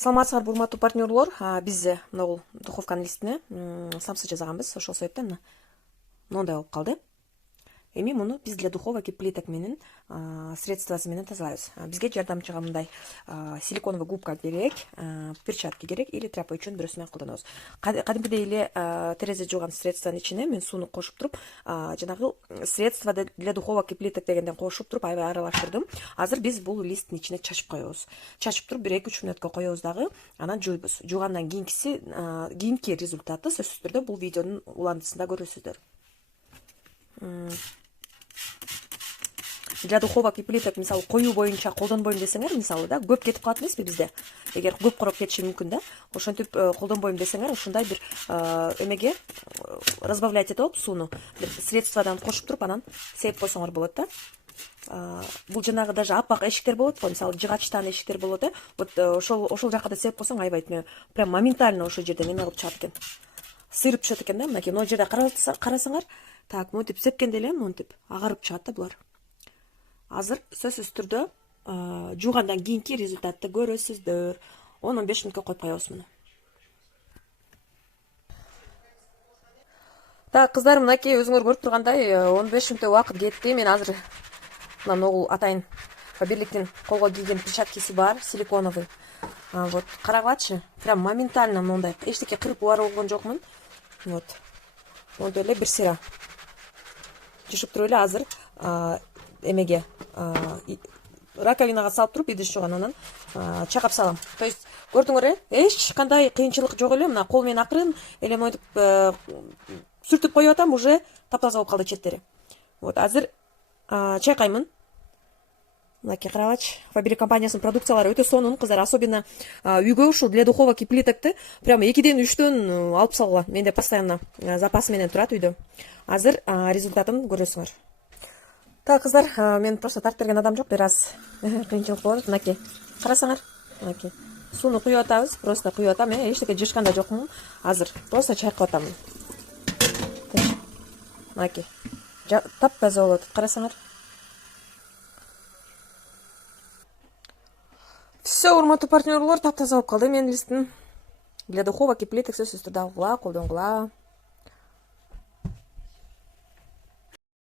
Саламатсыздарбы урматтуу партнерлор, биз мына духовканын листине самсы жасаганбыз. Ошол себептен мындай болуп калды. Эми муну биз для духовок и плиток менен средствосы менен тазалайбыз. Бизге жардамчыга мындай силиконовый губка керек, перчатки керек или тряпка үчүн бирөөсү менен колдонобуз. Кадимкидей эле терезе жууган средствонун ичине мен сууну кошуп туруп, жанагы средства для духовок и плиток дегенден кошуп туруп аябай аралаштырдым. Азыр биз бул листтин ичине чачып коебуз. Чачып туруп 1-2-3 мүнөткө коебуз дагы, анан жуйбуз. Жуугандан кийинки результатты сөзсүз түрдө бул видеонун уландысында көрөсүздөр. Для духовок и плиток мисалы коюу боюнча колдонбойм десеңер, мисалы да көп кетип калат эмеспи бизде. Эгер көп короп кетиши мүмкүн да. Ошентип колдонбойм десеңер, ушундай бир эмеге разбавлять этип сууну бир средстводан кошуп туруп анан сеип койсоңор болот да. Бул жанагы даже аппак эшиктер болот го, мисалы жыгачтан эшиктер болот Вот ошол жакка да сеип койсоң аябай прям моментально ошол жерден эме кылып чыгат экен. Сырып чыгат экен да, мынакей могу жерде карасаңар, так, монтип сепкенде эле монтип агарып чыгат да булар. Азыр сөзсүз түрдө жуугандан кийинки результатты көрөсүздөр. 10-15 мүнөткө коюп коебуз муну. Так, кыздар, мынакей өзүңөр көрүп тургандай 15 мүнөттөй убакыт кетти. Мен азыр мына могул атайын Фаберликтин колго кийген перчаткиси бар, силиконовый. Вот, карагылачы, прям моментально мындай эчтеке кырып убарып болгон жокмун. Вот. Монтип эле бир сыйра жушуп туруп эле азыр эмеге раковинага салып туруп идиш жууган, анан чакап салам. То есть көрдүңөр эч кандай кыйынчылык жок эле. Мына кол менен акырын эле монтип сүртүп коюп атам, уже таптаза болуп калды четтери. Вот, азыр чайкаймын. Мынакей карагылачы, Фаберлик компаниясынын продукциялары өтө сонун, кыздар, особенно үйгө ушул для духовок и плитокты прямо 2-ден 3-төн алып салгыла. Менде постоянно запас менен турат үйдө. Азыр результатын көрөсүңөр. Так, кыздар, мен просто тартып берген адам жок, бир аз кыйынчылык болот. Мынакей карасаңар, мынакей сууну куюп атабыз, просто куюп атам, эчтеке жышкан да жокмун. Азыр просто чайкап атам. Мынакей таптаза болот, карасаңар. Все, урматтуу партнерлор, таптаза болуп калды менин листим. Для духовок и плиток сөзсүз түрдө алгыла, колдонгула.